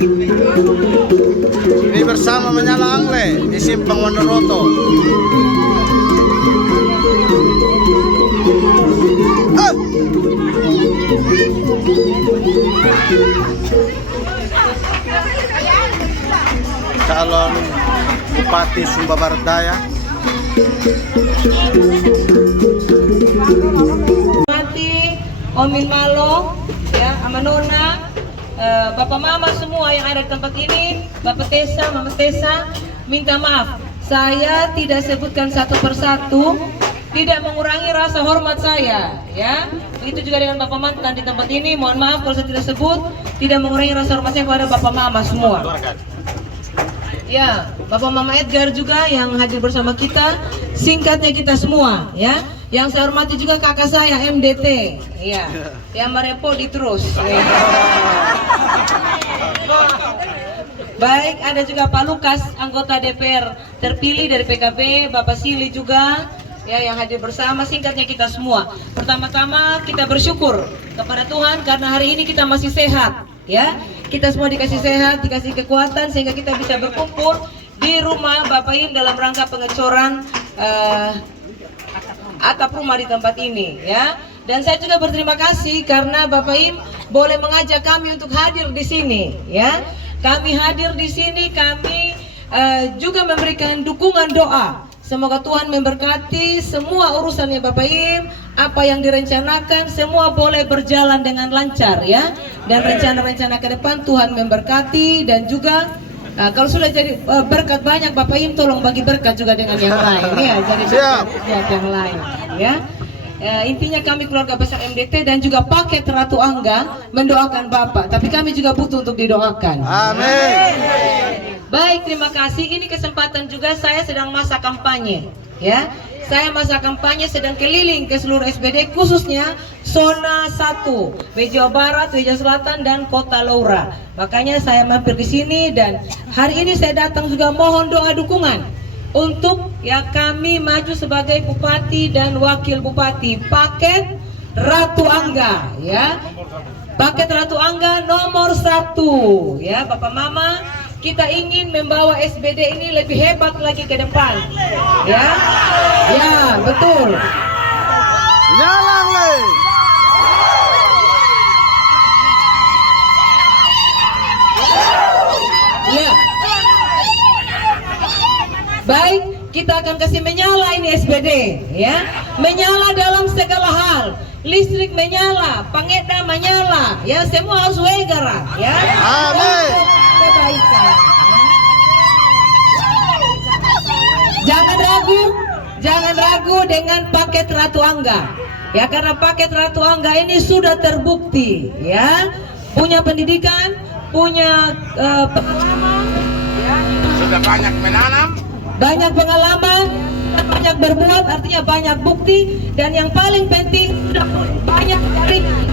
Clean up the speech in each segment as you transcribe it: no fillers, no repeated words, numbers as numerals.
Ini bersama menyala angle di Simpang Wonoroto. Calon Bupati Sumba Barat Daya. Bupati Omin Malo, ya, Amanona, Bapak Mama semua yang ada di tempat ini, Bapak Tessa, Mama Tessa, minta maaf. Saya tidak sebutkan satu persatu, tidak mengurangi rasa hormat saya, ya. Begitu juga dengan Bapak Mantan di tempat ini, mohon maaf kalau saya tidak sebut, tidak mengurangi rasa hormat saya kepada Bapak Mama semua. Ya, Bapak Mama Edgar juga yang hadir bersama kita, singkatnya kita semua, ya. Yang saya hormati juga kakak saya MDT, ya, yang merepoti terus. Ya. Baik, ada juga Pak Lukas, anggota DPR terpilih dari PKB, Bapak Sili juga, ya, yang hadir bersama, singkatnya kita semua. Pertama-tama kita bersyukur kepada Tuhan karena hari ini kita masih sehat, ya. Kita semua dikasih sehat, dikasih kekuatan sehingga kita bisa berkumpul di rumah Bapak Im dalam rangka pengecoran atap rumah di tempat ini, ya. Dan saya juga berterima kasih karena Bapak Im boleh mengajak kami untuk hadir di sini, ya. Kami hadir di sini, kami juga memberikan dukungan doa. Semoga Tuhan memberkati semua urusannya Bapak Im, apa yang direncanakan semua boleh berjalan dengan lancar, ya. Dan rencana-rencana ke depan Tuhan memberkati dan juga kalau sudah jadi berkat banyak Bapak Im tolong bagi berkat juga dengan yang lain, ya. Jadi berkat yang lain, ya. Intinya kami keluarga besar MDT dan juga paket Ratu Angga mendoakan Bapak, tapi kami juga butuh untuk didoakan. Amin. Baik, terima kasih. Ini kesempatan juga saya sedang masa kampanye, ya. Saya masa kampanye sedang keliling ke seluruh SBD khususnya zona 1, Jawa Barat, Jawa Selatan dan Kota Laura. Makanya saya mampir di sini dan hari ini saya datang juga mohon doa dukungan untuk, ya, kami maju sebagai bupati dan wakil bupati paket Ratu Angga, ya. Paket Ratu Angga nomor 1, ya, Bapak Mama. Kita ingin membawa SBD ini lebih hebat lagi ke depan, ya. Ya, betul. Nyala angle. Ya. Baik, kita akan kasih menyala ini SBD, ya. Menyala dalam segala hal. Listrik menyala, pengedar menyala, ya, semua harus wegara, ya. Amin. Kebaikan. Jangan ragu dengan paket Ratu Angga, ya, karena paket Ratu Angga ini sudah terbukti, ya, punya pendidikan, punya pengalaman, ya, Sudah banyak menanam. banyak pengalaman, banyak berbuat, artinya banyak bukti, dan yang paling penting sudah banyak jaringan.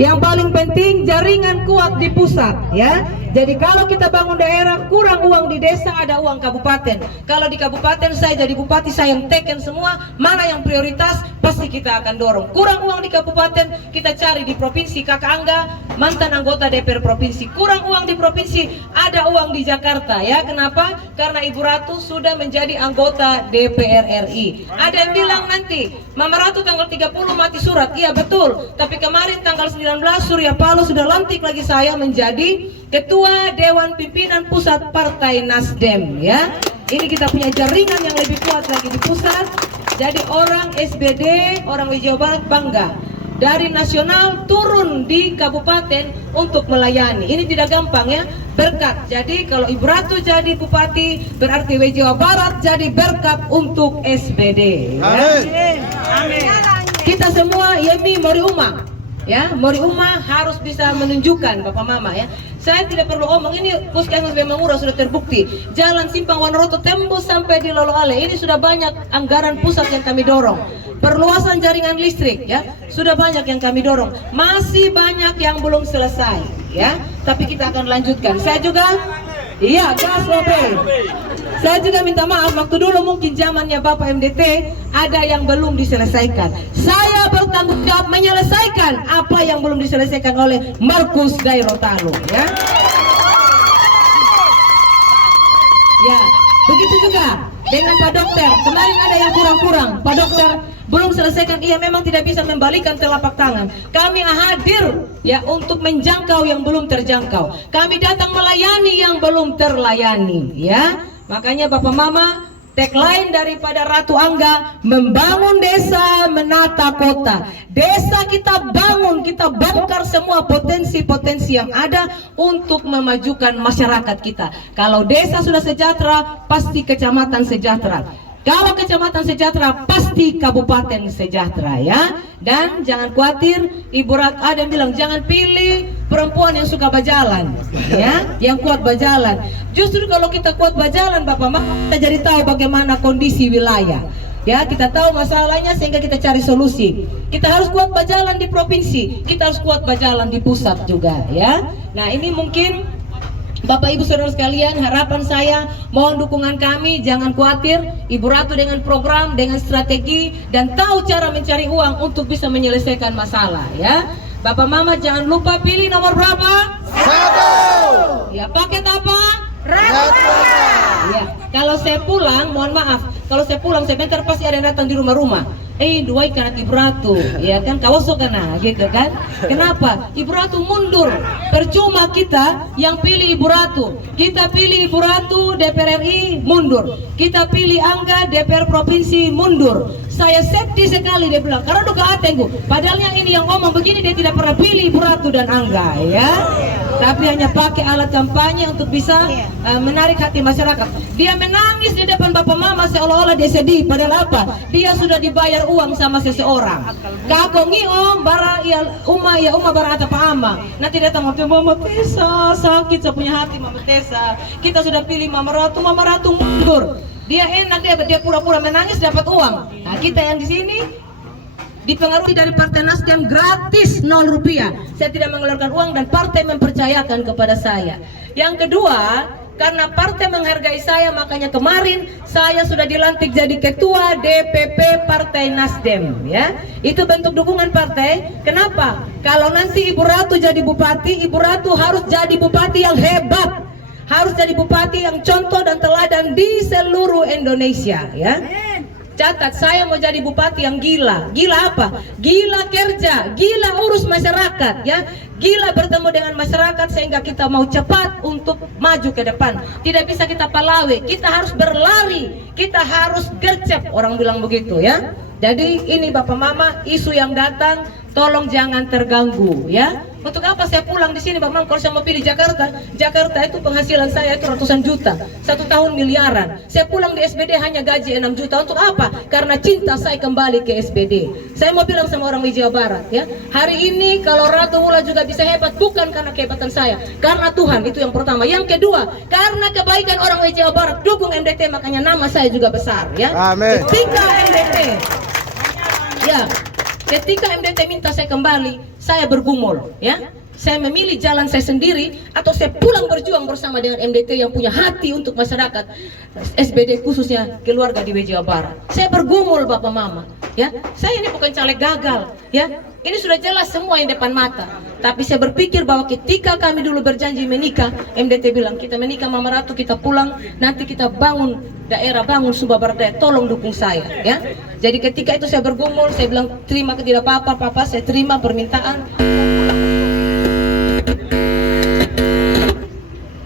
Yang paling penting jaringan kuat di pusat, ya. Jadi kalau kita bangun daerah kurang uang di desa, ada uang kabupaten. Kalau di kabupaten saya jadi bupati, saya yang teken semua mana yang prioritas pasti kita akan dorong. Kurang uang di kabupaten, kita cari di provinsi. Kakak Angga mantan anggota DPR provinsi. Kurang uang di provinsi, ada uang di Jakarta, ya. Kenapa? Karena Ibu Ratu sudah menjadi anggota DPR RI. Ada yang bilang nanti Mama Ratu tanggal 30 mati surat. Iya betul. Tapi kemarin tanggal 19 Surya Paloh sudah lantik lagi saya menjadi Ketua Dewan Pimpinan Pusat Partai Nasdem, ya. Ini kita punya jaringan yang lebih kuat lagi di pusat. Jadi orang SBD, orang Jawa Barat bangga. Dari nasional turun di kabupaten untuk melayani. Ini tidak gampang, ya, berkat. Jadi kalau Ibu Ratu jadi bupati berarti Jawa Barat jadi berkat untuk SBD, ya. Amin. Kita semua Yemi Mori Uma, ya, Mori Uma harus bisa menunjukkan Bapak Mama, ya. Saya tidak perlu omong, ini puskesmas Bemangura sudah terbukti. Jalan Simpang Wonoroto tembus sampai di Loloale. Ini sudah banyak anggaran pusat yang kami dorong. Perluasan jaringan listrik, ya, sudah banyak yang kami dorong. Masih banyak yang belum selesai, ya. Tapi kita akan lanjutkan. Saya juga, iya, gas mobil. Saya juga minta maaf waktu dulu mungkin zamannya Bapak MDT ada yang belum diselesaikan. Saya bertanggung jawab menyelesaikan apa yang belum diselesaikan oleh Markus Dairotalo, ya. Ya, begitu juga dengan Pak Dokter. Kemarin ada yang kurang-kurang. Pak Dokter belum selesaikan, ia memang tidak bisa membalikan telapak tangan. Kami hadir ya untuk menjangkau yang belum terjangkau. Kami datang melayani yang belum terlayani, ya. Makanya Bapak Mama, tagline daripada Ratu Angga, membangun desa, menata kota. Desa kita bangun, kita bongkar semua potensi-potensi yang ada untuk memajukan masyarakat kita. Kalau desa sudah sejahtera, pasti kecamatan sejahtera. Kalau kecamatan sejahtera, pasti kabupaten sejahtera, ya. Dan jangan khawatir, Ibu Ratu ada yang bilang jangan pilih perempuan yang suka berjalan, ya, yang kuat berjalan. Justru kalau kita kuat berjalan, Bapak Mama, kita jadi tahu bagaimana kondisi wilayah. Ya, kita tahu masalahnya sehingga kita cari solusi. Kita harus kuat berjalan di provinsi, kita harus kuat berjalan di pusat juga, ya. Nah, ini mungkin Bapak Ibu Saudara sekalian, harapan saya, mohon dukungan kami, jangan khawatir. Ibu Ratu dengan program, dengan strategi, dan tahu cara mencari uang untuk bisa menyelesaikan masalah, ya. Bapak Mama jangan lupa pilih nomor berapa? 1. Ya, paket apa? Ya, kalau saya pulang, mohon maaf, kalau saya pulang sebentar pasti ada yang datang di rumah-rumah. Duai karena Ibu Ratu, ya kan, kawasok kana, gitu kan? Kenapa? Ibu Ratu mundur. Percuma kita yang pilih Ibu Ratu. Kita pilih Ibu Ratu DPR RI mundur. Kita pilih Angga DPR provinsi mundur. Saya sedih sekali, dia bilang, karena duka atengku. Padahal yang ini yang ngomong begini dia tidak pernah pilih Ibu Ratu dan Angga, ya. Tapi hanya pakai alat kampanye untuk bisa menarik hati masyarakat. Dia menangis di depan Bapak Mama seolah-olah dia sedih. Padahal apa? Dia sudah dibayar uang sama seseorang. Kako ngio bara ya uma bara ata paama. Nanti datang Mama Tessa sakit, saya punya hati Mama Tessa. Kita sudah pilih Mama Ratu mundur. Dia enak, dia pura-pura menangis dapat uang. Nah, kita yang di sini dipengaruhi dari Partai Nasdem gratis 0 rupiah. Saya tidak mengeluarkan uang dan partai mempercayakan kepada saya. Yang kedua, karena partai menghargai saya, makanya kemarin saya sudah dilantik jadi ketua DPP Partai Nasdem, ya. Itu bentuk dukungan partai. Kenapa? Kalau nanti Ibu Ratu jadi bupati, Ibu Ratu harus jadi bupati yang hebat. Harus jadi bupati yang contoh dan teladan di seluruh Indonesia, ya. Catat, saya mau jadi bupati yang gila. Gila apa? Gila kerja, gila urus masyarakat, ya. Gila bertemu dengan masyarakat sehingga kita mau cepat untuk maju ke depan. Tidak bisa kita palawe, kita harus berlari, kita harus gercep, orang bilang begitu, ya. Jadi ini Bapak Mama, isu yang datang tolong jangan terganggu, ya. Untuk apa saya pulang di sini, Bapak Mama? Kalau saya mau pilih Jakarta, Jakarta itu penghasilan saya itu ratusan juta, 1 tahun miliaran. Saya pulang di SBD hanya gaji 6 juta. Untuk apa? Karena cinta saya kembali ke SBD. Saya mau bilang sama orang di Jawa Barat, ya. Hari ini kalau Ratu Mula juga bisa hebat, bukan karena kehebatan saya, karena Tuhan, itu yang pertama. Yang kedua, karena kebaikan orang di Jawa Barat, dukung MDT, makanya nama saya juga besar, ya. Amin. Ketika MDT, ya, ketika MDT minta saya kembali, saya bergumul, ya. Saya memilih jalan saya sendiri atau saya pulang berjuang bersama dengan MDT yang punya hati untuk masyarakat SBD, khususnya keluarga di Jawa Barat. Saya bergumul, Bapak Mama, ya. Saya ini bukan caleg gagal, ya. Ini sudah jelas semua yang depan mata. Tapi saya berpikir bahwa ketika kami dulu berjanji menikah, MDT bilang kita menikah Mama Ratu, kita pulang, nanti kita bangun daerah, bangun Sumba Barat Daya, tolong dukung saya, ya. Jadi ketika itu saya bergumul, saya bilang terima, tidak apa-apa Papa, saya terima permintaan.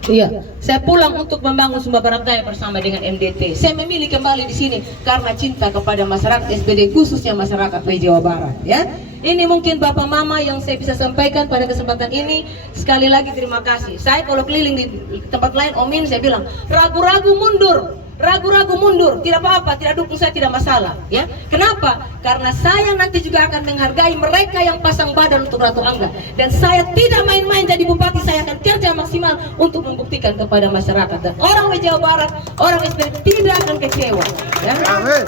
Iya, saya pulang untuk membangun Sumba Barat Daya bersama dengan MDT. Saya memilih kembali di sini karena cinta kepada masyarakat SBD, khususnya masyarakat Jawa Barat, ya. Ini mungkin Bapak Mama yang saya bisa sampaikan pada kesempatan ini. Sekali lagi terima kasih. Saya kalau keliling di tempat lain, Omin, saya bilang ragu-ragu mundur. Ragu-ragu mundur, tidak apa-apa, tidak dukung saya, tidak masalah, ya. Kenapa? Karena saya nanti juga akan menghargai mereka yang pasang badan untuk Ratu Angga. Dan saya tidak main-main jadi bupati, saya akan kerja maksimal untuk membuktikan kepada masyarakat. Dan orang di Jawa Barat, orang SBD tidak akan kecewa, ya. Amin.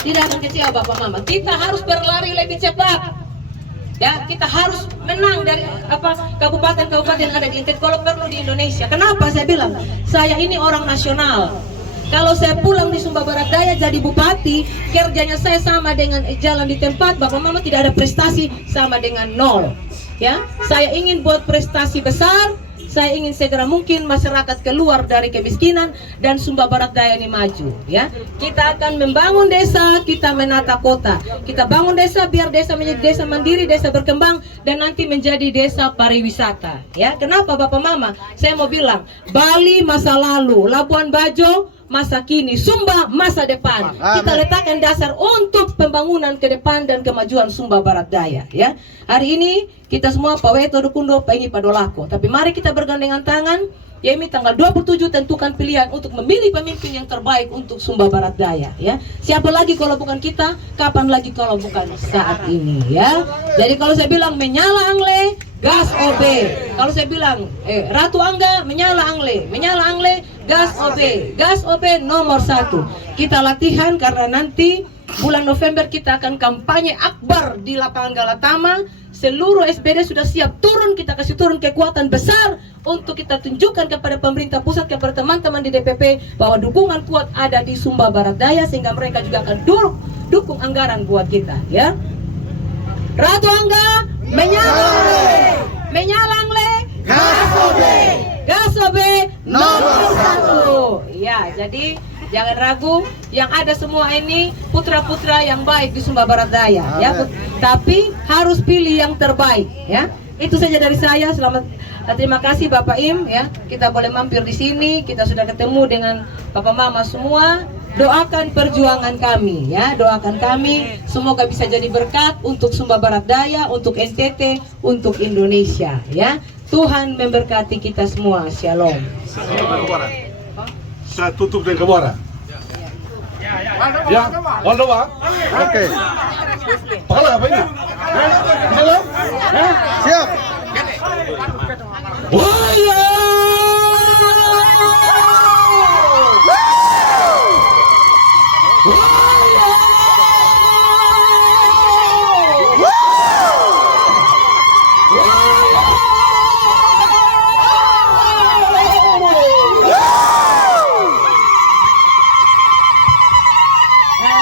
Tidak akan kecewa Bapak Mama. Kita harus berlari lebih cepat, ya. Kita harus menang dari kabupaten-kabupaten yang ada di Indonesia, kalau perlu di Indonesia. Kenapa saya bilang? Saya ini orang nasional. Kalau saya pulang di Sumba Barat Daya jadi bupati, kerjanya saya sama dengan jalan di tempat, Bapak Mama tidak ada prestasi, sama dengan nol. Ya, saya ingin buat prestasi besar. Saya ingin segera mungkin masyarakat keluar dari kemiskinan dan Sumba Barat Daya ini maju, ya. Kita akan membangun desa, kita menata kota. Kita bangun desa biar desa menjadi desa mandiri, desa berkembang dan nanti menjadi desa pariwisata, ya. Kenapa Bapak Mama? Saya mau bilang, Bali masa lalu, Labuan Bajo masa kini, Sumba masa depan. Kita letakkan dasar untuk pembangunan ke depan dan kemajuan Sumba Barat Daya, ya. Hari ini kita semua Pak Weto Dukundo, Pak Ingi Padolako. Tapi mari kita bergandengan tangan. Yemi tanggal 27 tentukan pilihan untuk memilih pemimpin yang terbaik untuk Sumba Barat Daya, ya. Siapa lagi kalau bukan kita? Kapan lagi kalau bukan saat ini, ya. Jadi kalau saya bilang menyala Angle, gas OB. Kalau saya bilang Ratu Angga, menyala Angle, gas OB. Gas OB nomor 1. Kita latihan karena nanti bulan November kita akan kampanye akbar di lapangan Galatama. Seluruh SPD sudah siap turun, kita kasih turun kekuatan besar untuk kita tunjukkan kepada pemerintah pusat, kepada teman-teman di DPP bahwa dukungan kuat ada di Sumba Barat Daya sehingga mereka juga akan dukung anggaran buat kita, ya. Ratu Angga, menyala Angle, gas OB nomor 1. Ya, jadi jangan ragu, yang ada semua ini putra-putra yang baik di Sumba Barat Daya, ya. Tapi harus pilih yang terbaik, ya. Itu saja dari saya. Selamat, terima kasih Bapak Im, ya. Kita boleh mampir di sini, kita sudah ketemu dengan Bapak Mama semua. Doakan perjuangan kami, ya. Doakan kami semoga bisa jadi berkat untuk Sumba Barat Daya, untuk NTT, untuk Indonesia, ya. Tuhan memberkati kita semua. Shalom. Saya tutup dengan kemana? Ya, Waldowa. Oke. Pahala apa ini? Halo? Siap. Waya!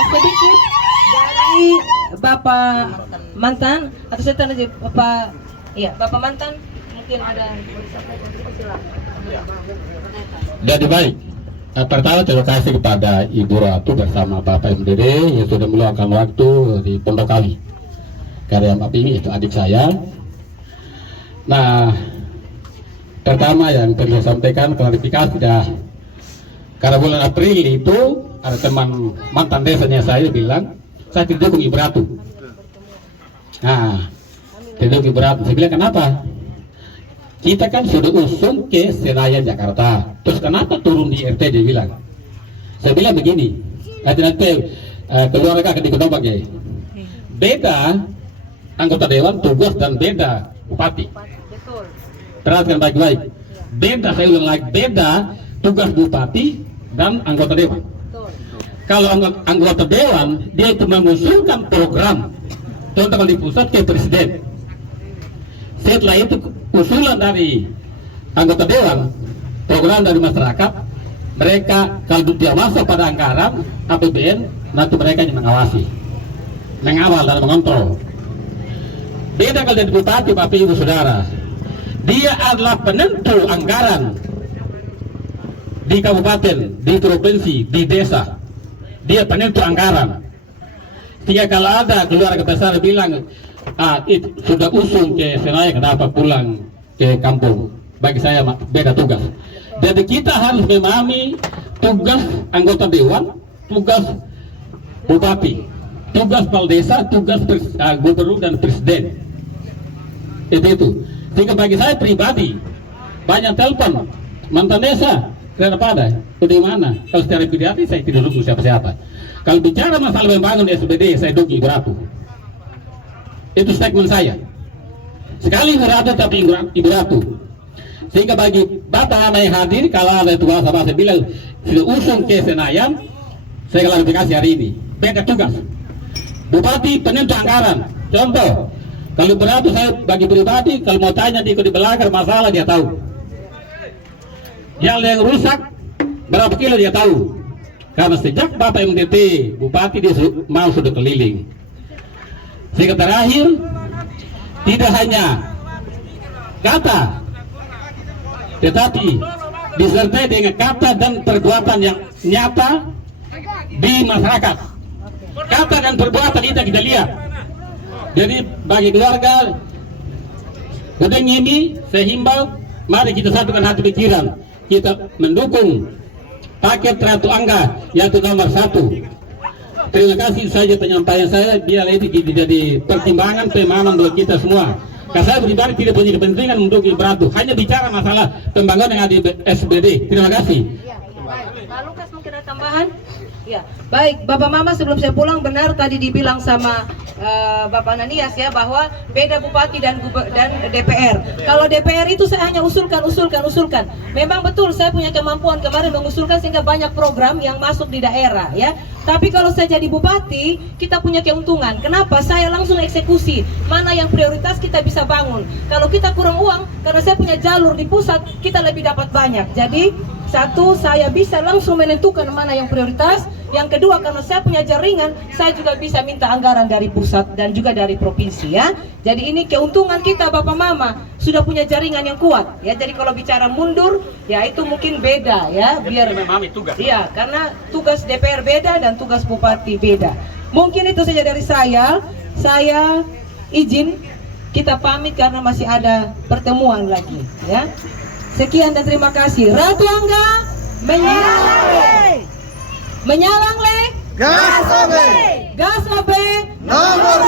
Sedikit dari Bapak mantan atau saya tanya Bapak, iya Bapak mantan mungkin ada. Jadi baik, pertama terima kasih kepada Ibu Ratu bersama Bapak MDD yang sudah meluangkan waktu di Pondok Kawi. Karya Bapak ini itu adik saya. Nah, pertama yang perlu saya sampaikan klarifikasi dah. Karena bulan April itu ada teman mantan desanya saya bilang saya tidak dukung Ibu Ratu. Nah, tidak dukung Ibu Ratu. Saya bilang kenapa? Kita kan sudah usung ke Senayan Jakarta. Terus kenapa turun di RT dia bilang? Saya bilang begini, nanti keluarga akan dikedombak ya. Beda anggota dewan tugas dan beda bupati. Perhatikan baik-baik. Beda, saya ulang lagi, beda tugas bupati dan anggota dewan. Kalau anggota dewan dia itu mengusulkan program contoh di pusat ke presiden. Setelah itu usulan dari anggota dewan, program dari masyarakat, mereka kalau dia masuk pada anggaran APBN, nanti mereka yang mengawasi, mengawal dan mengontrol. Beda kalau jadi bupati, Bapak Ibu Saudara, dia adalah penentu anggaran di kabupaten, di provinsi, di desa. Dia penentu anggaran. Sehingga kalau ada keluarga besar bilang, itu sudah usung ke Senayan, kenapa pulang ke kampung? Bagi saya beda tugas. Jadi kita harus memahami tugas anggota dewan, tugas bupati, tugas kepala desa, tugas gubernur dan presiden. Itu. Sehingga bagi saya pribadi, banyak telepon mantan desa, kenapa ada? Itu di mana? Kalau secara pribadi saya tidak dukung siapa-siapa. Kalau bicara masalah membangun SBD, saya dukung Ibu Ratu. Itu statement saya. Sekali Ibu Ratu, tapi Ibu Ratu. Sehingga bagi Bapak yang hadir, kalau ada tugas sama saya bilang sudah usung ke Senayan, saya klarifikasi hari ini. Beda tugas. Bupati penentu anggaran. Contoh, kalau Ibu Ratu saya bagi pribadi, kalau mau tanya di belakang masalah dia tahu. Yang rusak berapa kilo dia tahu. Karena sejak Bapak MDT Bupati dia mau sudah keliling. Sehingga terakhir tidak hanya kata, tetapi disertai dengan kata dan perbuatan yang nyata di masyarakat. Kata dan perbuatan itu kita lihat. Jadi bagi keluarga Udeng ini saya himbau, mari kita satukan hati pikiran, kita mendukung paket Ratu Angga yaitu nomor 1. Terima kasih saja penyampaian saya, biar itu jadi pertimbangan pemahaman buat kita semua. Karena saya pribadi tidak punya kepentingan mendukung Ratu, hanya bicara masalah pembangunan yang ada di SBD. Terima kasih. Pak Lukas mungkin ada tambahan? Ya, baik Bapak Mama, sebelum saya pulang, benar tadi dibilang sama Bapak Ananias ya, bahwa beda bupati dan DPR. Kalau DPR itu saya hanya usulkan. Memang betul saya punya kemampuan kemarin mengusulkan sehingga banyak program yang masuk di daerah ya. Tapi kalau saya jadi bupati, kita punya keuntungan. Kenapa? Saya langsung eksekusi. Mana yang prioritas kita bisa bangun. Kalau kita kurang uang, karena saya punya jalur di pusat, kita lebih dapat banyak. Jadi, satu, saya bisa langsung menentukan mana yang prioritas. Yang kedua, karena saya punya jaringan, saya juga bisa minta anggaran dari pusat dan juga dari provinsi ya. Jadi ini keuntungan kita Bapak Mama, sudah punya jaringan yang kuat ya. Jadi kalau bicara mundur, ya itu mungkin beda ya. Biar tugas. Iya, karena tugas DPR beda dan tugas bupati beda. Mungkin itu saja dari saya. Saya izin kita pamit karena masih ada pertemuan lagi ya. Sekian dan terima kasih. Ratu Angga menyalang le gas obe Nomor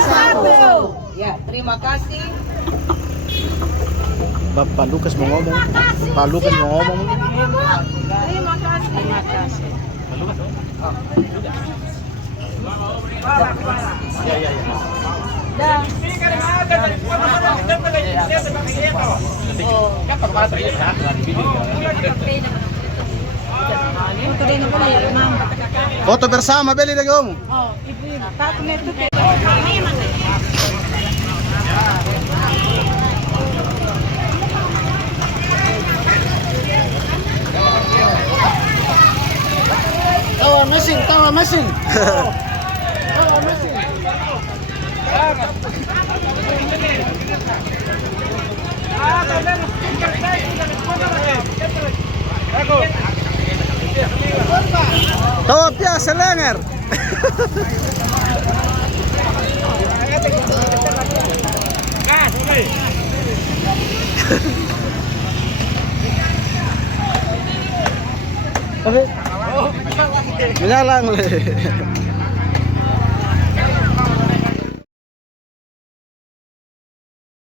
1. ya. Terima kasih. Bapak Lukas mau ngomong. Pak Lukas mau ngomong. Terima kasih. Foto bersama beli deh kamu. Tawa mesin. Tawa biasa lenger. Menyalang le.